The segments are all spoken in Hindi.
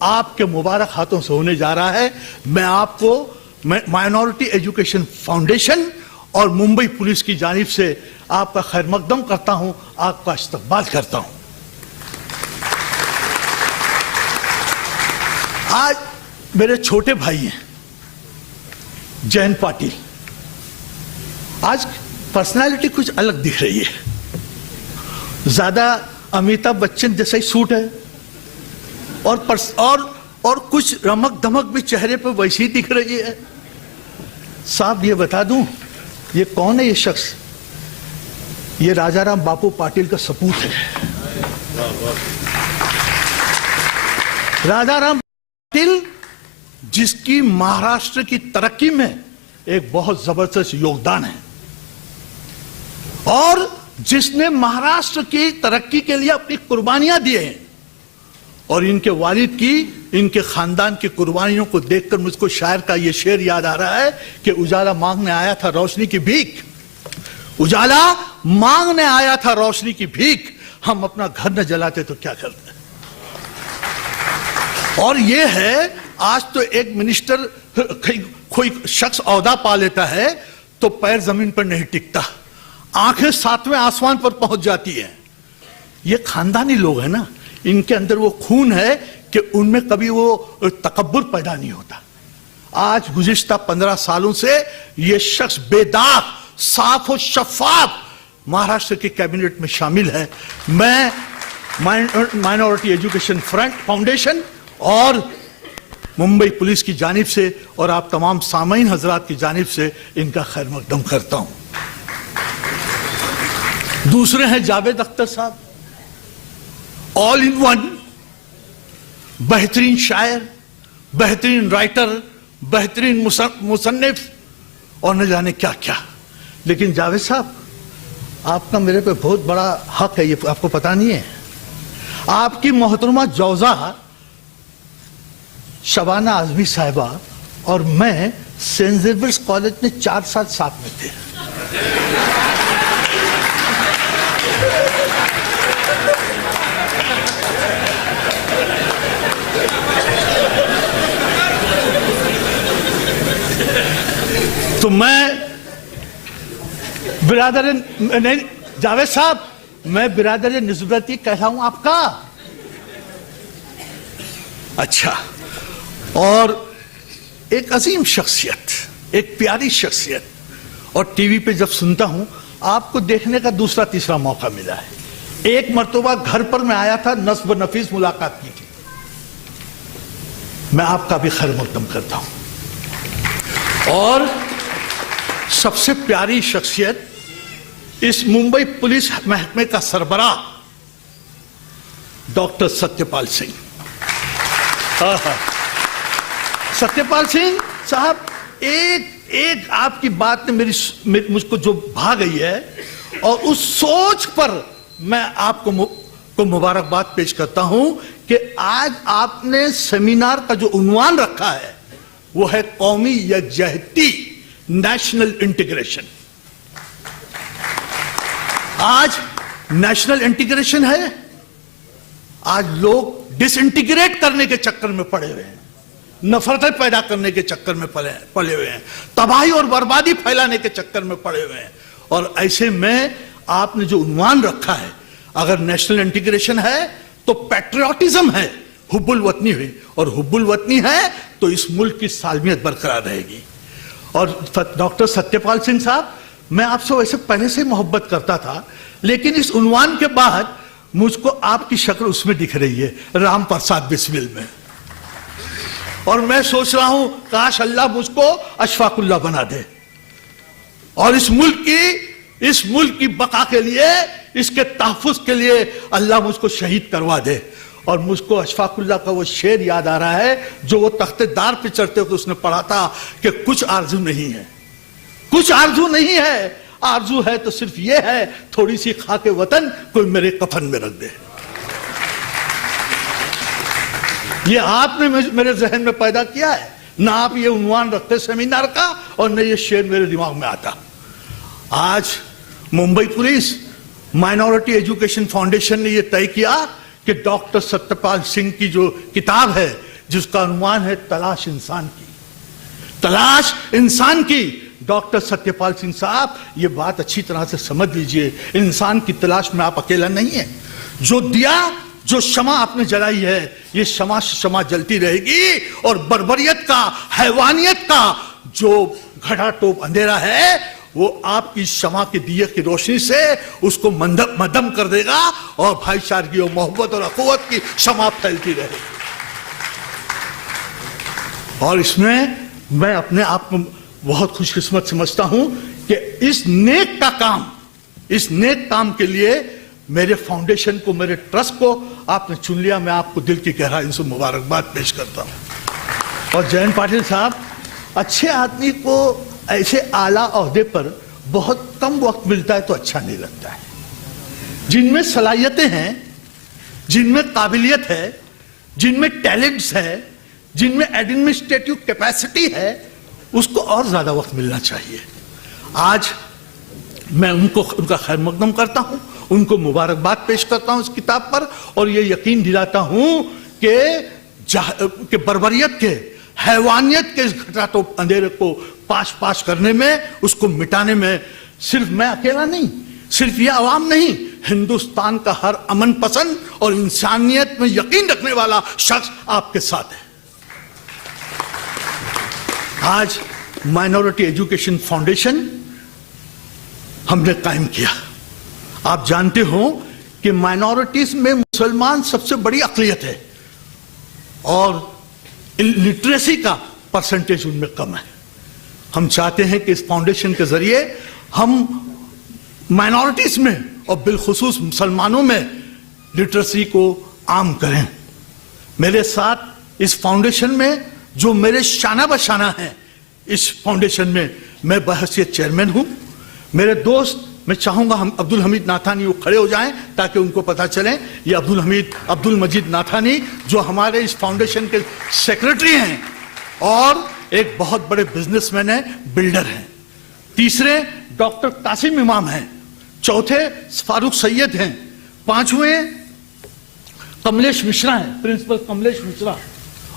आपके मुबारक हाथों से होने जा रहा है। मैं आपको माइनॉरिटी एजुकेशन फाउंडेशन और मुंबई पुलिस की जानिब से आपका खैर मकदम करता हूं, आपका इस्तकबाल करता हूं। आज मेरे छोटे भाई हैं जयंत पाटिल, आज पर्सनालिटी कुछ अलग दिख रही है, ज्यादा अमिताभ बच्चन जैसा ही सूट है और कुछ रमक दमक भी चेहरे पर वैसी ही दिख रही है। साहब ये बता दूं, ये कौन है ये शख्स? ये राजाराम बापू पाटिल का सपूत है। राजाराम पाटिल जिसकी महाराष्ट्र की तरक्की में एक बहुत जबरदस्त योगदान है और जिसने महाराष्ट्र की तरक्की के लिए अपनी कुर्बानियां दी हैं, और इनके वालिद की, इनके खानदान की कुर्बानियों को देखकर मुझको शायर का ये शेर याद आ रहा है कि उजाला मांगने आया था रोशनी की भीख, उजाला मांगने आया था रोशनी की भीख, हम अपना घर न जलाते तो क्या करते। और ये है, आज तो एक मिनिस्टर कोई शख्स औहदा पा लेता है तो पैर जमीन पर नहीं टिकता, आंखें सातवें आसमान पर पहुंच जाती हैं। ये खानदानी लोग हैं ना, इनके अंदर वो खून है कि उनमें कभी वो तकब्बुर पैदा नहीं होता। आज गुज़िश्ता 15 सालों से ये शख्स बेदाग, साफ और शफाफ महाराष्ट्र के कैबिनेट में शामिल है। मैं माइनॉरिटी एजुकेशन फ्रंट फाउंडेशन और मुंबई पुलिस की जानिब से और आप तमाम सामीन हजरात की जानिब से इनका खैर मकदम करता हूं। दूसरे हैं जावेद अख्तर साहब, ऑल इन वन, बेहतरीन शायर, बेहतरीन राइटर, बेहतरीन मुसन्निफ और न जाने क्या क्या। लेकिन जावेद साहब, आपका मेरे पे बहुत बड़ा हक है, ये आपको पता नहीं है। आपकी मोहतरमा जौजा शबाना आजमी साहिबा और मैं सेंट जेवियर्स कॉलेज में 4 साल साथ में थे। तो मैं बिरादर नहीं जावेद साहब, मैं बिरादर निस्बती कहलाऊं आपका? अच्छा, और एक अजीम शख्सियत, एक प्यारी शख्सियत, और टीवी पे जब सुनता हूं आपको देखने का दूसरा तीसरा मौका मिला है। एक मर्तबा घर पर मैं आया था, नस्ब नफीस मुलाकात की थी। मैं आपका भी खैर मकदम करता हूं। और सबसे प्यारी शख्सियत इस मुंबई पुलिस महकमे का सरबराह डॉक्टर सत्यपाल सिंह। सत्यपाल सिंह साहब, एक आपकी बात ने मुझको जो भा गई है, और उस सोच पर मैं आपको मुबारकबाद पेश करता हूं कि आज आपने सेमिनार का जो उन्वान रखा है वो है कौमी यकजहती, नेशनल इंटीग्रेशन। आज नेशनल इंटीग्रेशन है, आज लोग डिसइंटीग्रेट करने के चक्कर में पड़े हुए हैं, नफरतें पैदा करने के चक्कर में पड़े हुए हैं, तबाही और बर्बादी फैलाने के चक्कर में पड़े हुए हैं। और ऐसे में आपने जो उन्वान रखा है, अगर नेशनल इंटीग्रेशन है तो पैट्रियोटिज्म है, हुब्बुल वतनी हुई, और हुब्बुल वतनी है तो इस मुल्क की सालमियत बरकरार रहेगी। और डॉक्टर सत्यपाल सिंह साहब, मैं आपसे वैसे पहले से मोहब्बत करता था, लेकिन इस उन्वान के बाद मुझको आपकी शक्ल उसमें दिख रही है, राम प्रसाद बिस्मिल में। और मैं सोच रहा हूं काश अल्लाह मुझको अशफाकुल्लाह बना दे, और इस मुल्क की बका के लिए, इसके तहफ़्फ़ुज़ के लिए अल्लाह मुझको शहीद करवा दे। और मुझको अशफाकुल्लाह का वो शेर याद आ रहा है जो वो तख्तेदार पे चढ़ते हुए उसने पढ़ा था कि कुछ आरजू नहीं है, कुछ आरजू नहीं है, आरजू है तो सिर्फ ये है, थोड़ी सी खाके वतन कोई मेरे कफन में रख दे। ये आपने मेरे जहन में पैदा किया है, ना आप ये उन्वान रखते सेमिनार का, और न ये शेर मेरे दिमाग में आता। आज Mumbai police minority education foundation ने यह तय किया कि डॉक्टर सत्यपाल सिंह की जो किताब है जिसका अनुमान है तलाश इंसान की, तलाश इंसान की। डॉक्टर सत्यपाल सिंह साहब, ये बात अच्छी तरह से समझ लीजिए, इंसान की तलाश में आप अकेला नहीं है। जो दिया, जो क्षमा आपने जलाई है, ये क्षमा क्षमा जलती रहेगी, और बर्बरियत का, हैवानियत का जो घड़ा टोप अंधेरा है, वो आपकी क्षमा के दिए की रोशनी से उसको मध्यम कर देगा, और भाईचारगी और मोहब्बत और अखुवत की क्षमा फैलती रहेगी। और इसमें मैं अपने आप को बहुत खुशकिस्मत समझता हूं कि इस नेक काम के लिए मेरे फाउंडेशन को, मेरे ट्रस्ट को आपने चुन लिया। मैं आपको दिल की गहराई से मुबारकबाद पेश करता हूं। और जयंत पाटिल साहब, अच्छे आदमी को ऐसे आला ओहदे पर बहुत कम वक्त मिलता है तो अच्छा नहीं लगता है। जिनमें सलाहियतें हैं, जिनमें काबिलियत है, जिनमें टैलेंट्स है, जिनमें एडमिनिस्ट्रेटिव कैपेसिटी है, उसको और ज्यादा वक्त मिलना चाहिए। आज मैं उनका खैर मकदम करता हूं, उनको मुबारकबाद पेश करता हूं इस किताब पर, और ये यकीन दिलाता हूं कि बर्बरियत के, हैवानियत के इस घटाटोप अंधेरे को पाश करने में, उसको मिटाने में सिर्फ मैं अकेला नहीं, सिर्फ ये अवाम नहीं, हिंदुस्तान का हर अमन पसंद और इंसानियत में यकीन रखने वाला शख्स आपके साथ है। आज माइनॉरिटी एजुकेशन फाउंडेशन हमने कायम किया। आप जानते हो कि माइनॉरिटीज में मुसलमान सबसे बड़ी अक़लियत है, और लिटरेसी का परसेंटेज उनमें कम है। हम चाहते हैं कि इस फाउंडेशन के जरिए हम माइनॉरिटीज में और बिलखुसूस मुसलमानों में लिटरेसी को आम करें। मेरे साथ इस फाउंडेशन में जो मेरे शाना बशाना हैं, इस फाउंडेशन में मैं बहैसियत चेयरमैन हूं। मेरे दोस्त, मैं चाहूंगा हम अब्दुल हमीद नाथानी वो खड़े हो जाएं ताकि उनको पता चले। ये अब्दुल मजीद नाथानी जो हमारे इस फाउंडेशन के सेक्रेटरी हैं, और एक बहुत बड़े बिजनेसमैन हैं, बिल्डर हैं। तीसरे डॉक्टर कासिम इमाम हैं। चौथे फारूक सैयद हैं। पांचवें कमलेश मिश्रा हैं, प्रिंसिपल कमलेश मिश्रा।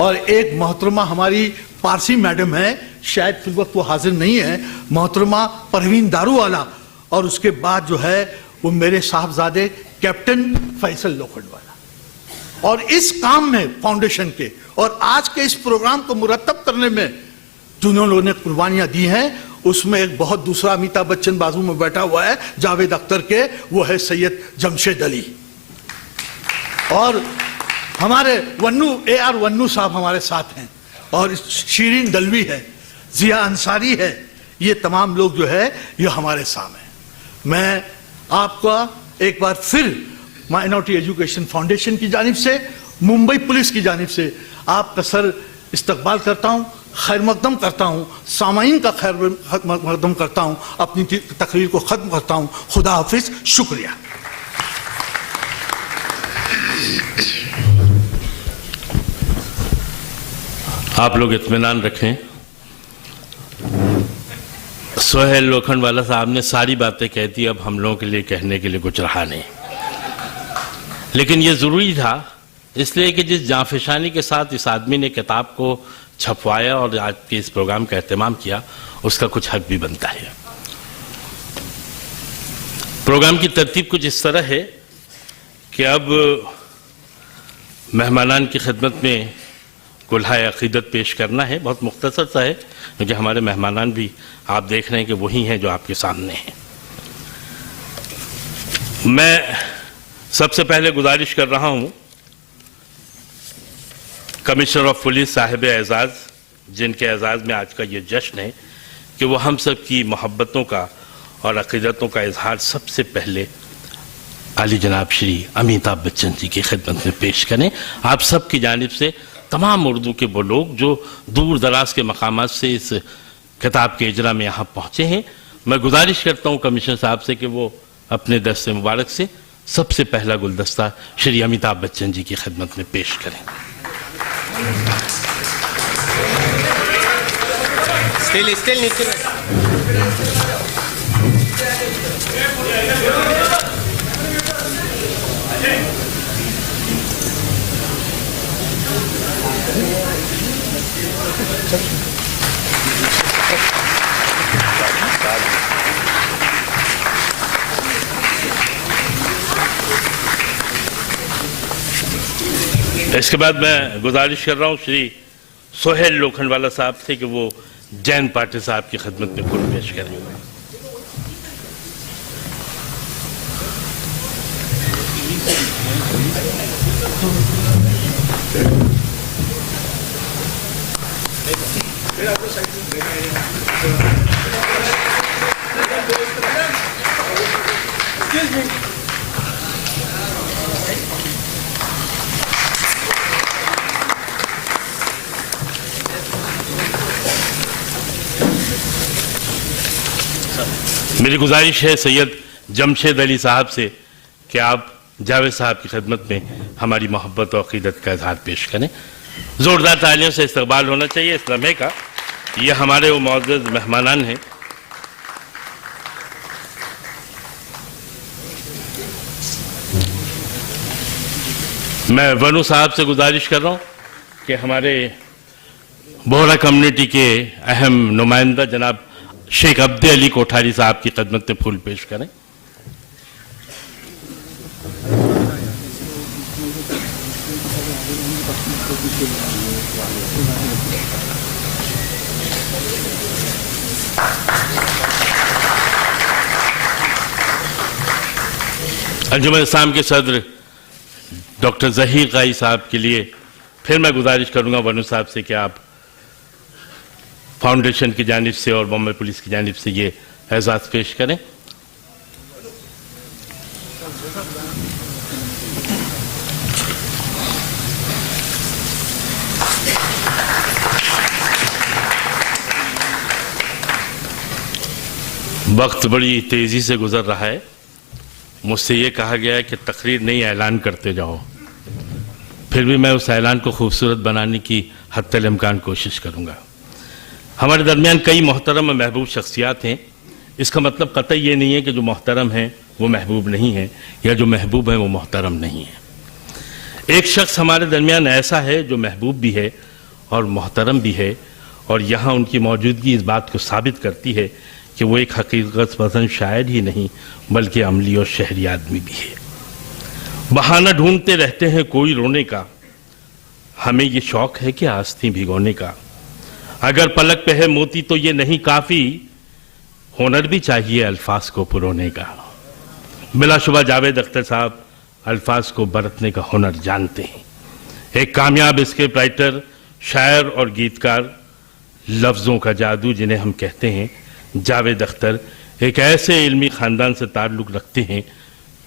और एक मोहतरमा हमारी पारसी मैडम है, शायद फिल वक्त वो हाजिर नहीं है, मोहतरमा परवीन दारूवाला। और उसके बाद जो है वो मेरे साहबजादे कैप्टन फैसल लोखंडवाला। और इस काम में फाउंडेशन के और आज के इस प्रोग्राम को मुरतब करने में जिन्होंने लोगों ने कुर्बानियां दी हैं, उसमें एक बहुत दूसरा अमिताभ बच्चन बाजू में बैठा हुआ है जावेद अख्तर के, वो है सैयद जमशेद अली। और हमारे AR वन्नू साहब हमारे साथ हैं, और शीरीन दलवी है, जिया अंसारी है। ये तमाम लोग जो है ये हमारे सामने। मैं आपका एक बार फिर माइनॉरिटी एजुकेशन फाउंडेशन की जानिब से, मुंबई पुलिस की जानिब से आपका सर इस्तकबाल करता हूं, खैर मकदम करता हूं, सामाईन का खैर मकदम करता हूं, अपनी तकरीर को खत्म करता हूं। खुदा हाफिज, शुक्रिया। आप लोग इत्मीनान रखें, सोहेल लोखंडवाला साहब ने सारी बातें कह दी, अब हम लोगों के लिए कहने के लिए कुछ रहा नहीं। लेकिन ये ज़रूरी था इसलिए कि जिस जांफशानी के साथ इस आदमी ने किताब को छपवाया और आज के इस प्रोग्राम का एहतमाम किया, उसका कुछ हक भी बनता है। प्रोग्राम की तरतीब कुछ इस तरह है कि अब मेहमानान की खिदमत में कुल्हाए अक़ीदत पेश करना है। बहुत मुख्तसर सा है क्योंकि हमारे मेहमानान भी आप देख रहे हैं कि वही हैं जो आपके सामने हैं। मैं सबसे पहले गुजारिश कर रहा हूं कमिश्नर ऑफ पुलिस साहिब एजाज़, जिनके एजाज़ में आज का ये जश्न है, कि वो हम सब की मोहब्बतों का और अक़ीदतों का इजहार सबसे पहले आली जनाब श्री अमिताभ बच्चन जी की खिदमत में पेश करें। आप सब की जानिब से तमाम उर्दू के वो लोग जो दूर दराज के मकामात से इस किताब के इजरा में यहाँ पहुँचे हैं, मैं गुजारिश करता हूँ कमिश्नर साहब से कि वो अपने दस्ते मुबारक से सबसे पहला गुलदस्ता श्री अमिताभ बच्चन जी की खिदमत में पेश करें। स्टिल नीचे इसके बाद मैं गुजारिश कर रहा हूं श्री सोहेल लोखंडवाला साहब से कि वो जैन पाटिल साहब की खिदमत में फूल पेश करें। मेरी गुजारिश है सैयद जमशेद अली साहब से कि आप जावेद साहब की खिदमत में हमारी मोहब्बत और अकीदत का इजहार पेश करें। जोरदार तालियों से इस्तकबाल होना चाहिए इस लम्हे का। ये हमारे वो मुअज़्ज़ज़ मेहमानान हैं। मैं वनु साहब से गुजारिश कर रहा हूँ कि हमारे बोहरा कम्युनिटी के अहम नुमाइंदा जनाब शेख अब्दे अली कोठारी साहब की खिदमत में फूल पेश करें। अंजुमन इस्लाम के सदर डॉक्टर ज़हीर काई साहब के लिए फिर मैं गुजारिश करूंगा वनु साहब से कि आप फाउंडेशन की जानिब से और बॉम्बे पुलिस की जानिब से ये एजाज़ पेश करें। वक्त बड़ी तेज़ी से गुजर रहा है। मुझसे ये कहा गया है कि तकरीर नहीं ऐलान करते जाओ, फिर भी मैं उस ऐलान को खूबसूरत बनाने की हत्तल इम्कान कोशिश करूँगा। हमारे दरमियान कई मोहतरम और महबूब शख्सियात हैं। इसका मतलब कतई ये नहीं है कि जो मोहतरम हैं वो महबूब नहीं है या जो महबूब हैं वो मोहतरम नहीं है। एक शख्स हमारे दरमियान ऐसा है जो महबूब भी है और मोहतरम भी है, और यहाँ उनकी मौजूदगी इस बात को साबित करती है कि वो एक हकीकत पसंद शायर ही नहीं बल्कि अमली और शहरी आदमी भी है। बहाना ढूंढते रहते हैं कोई रोने का, हमें ये शौक है कि आस्थी भिगोने का। अगर पलक पे है मोती तो ये नहीं काफी, हुनर भी चाहिए अल्फाज को पुरोने का। बिलाशुबा जावेद अख्तर साहब अल्फाज को बरतने का हुनर जानते हैं। एक कामयाब स्क्रिप्ट राइटर, शायर और गीतकार, लफ्ज़ों का जादू जिन्हें हम कहते हैं, जावेद अख्तर एक ऐसे इल्मी ख़ानदान से ताल्लुक़ रखते हैं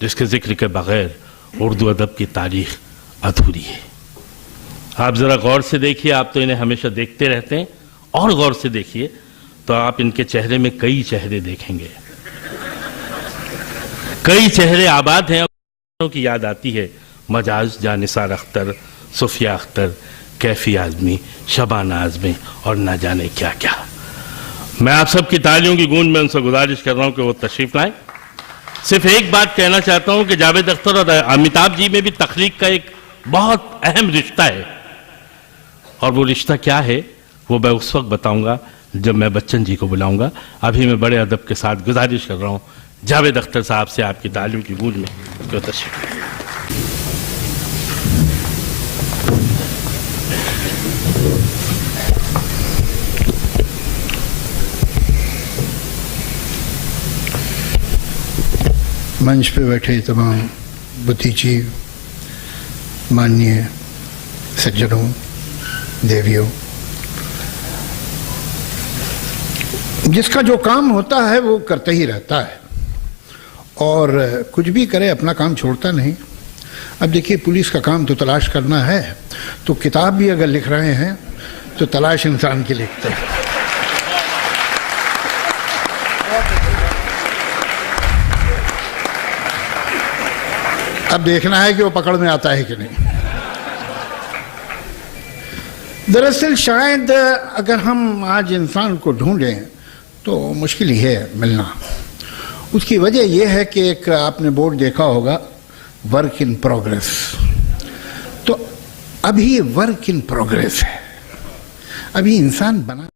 जिसके ज़िक्र के बग़ैर उर्दू अदब की तारीख़ अधूरी है। आप ज़रा गौर से देखिए, आप तो इन्हें हमेशा देखते रहते हैं, और गौर से देखिए तो आप इनके चेहरे में कई चेहरे देखेंगे। कई चेहरे आबाद हैं की याद आती है। मजाज, जानिसार अख्तर, सुफिया अख्तर, कैफी आज़मी, शबाना आज़मी और ना जाने क्या क्या। मैं आप सबकी तालियों की गूंज में उनसे गुजारिश कर रहा हूं कि वो तशरीफ लाएं। सिर्फ एक बात कहना चाहता हूं कि जावेद अख्तर और अमिताभ जी में भी तख्लीक का एक बहुत अहम रिश्ता है, और वो रिश्ता क्या है वो मैं उस वक्त बताऊंगा जब मैं बच्चन जी को बुलाऊंगा। अभी मैं बड़े अदब के साथ गुजारिश कर रहा हूं जावेद अख्तर साहब से आपकी तालियों की गूंज में क्यों तशरीफ। मंच पे बैठे तमाम बुद्धिजीवी, माननीय सज्जनों, देवियों, जिसका जो काम होता है वो करते ही रहता है और कुछ भी करे अपना काम छोड़ता नहीं। अब देखिए, पुलिस का काम तो तलाश करना है, तो किताब भी अगर लिख रहे हैं तो तलाश इंसान की लिखते हैं। अब देखना है कि वो पकड़ में आता है कि नहीं। दरअसल शायद अगर हम आज इंसान को ढूंढें तो मुश्किल ही है मिलना। उसकी वजह यह है कि एक आपने बोर्ड देखा होगा, वर्क इन प्रोग्रेस। तो अभी ये वर्क इन प्रोग्रेस है, अभी इंसान बना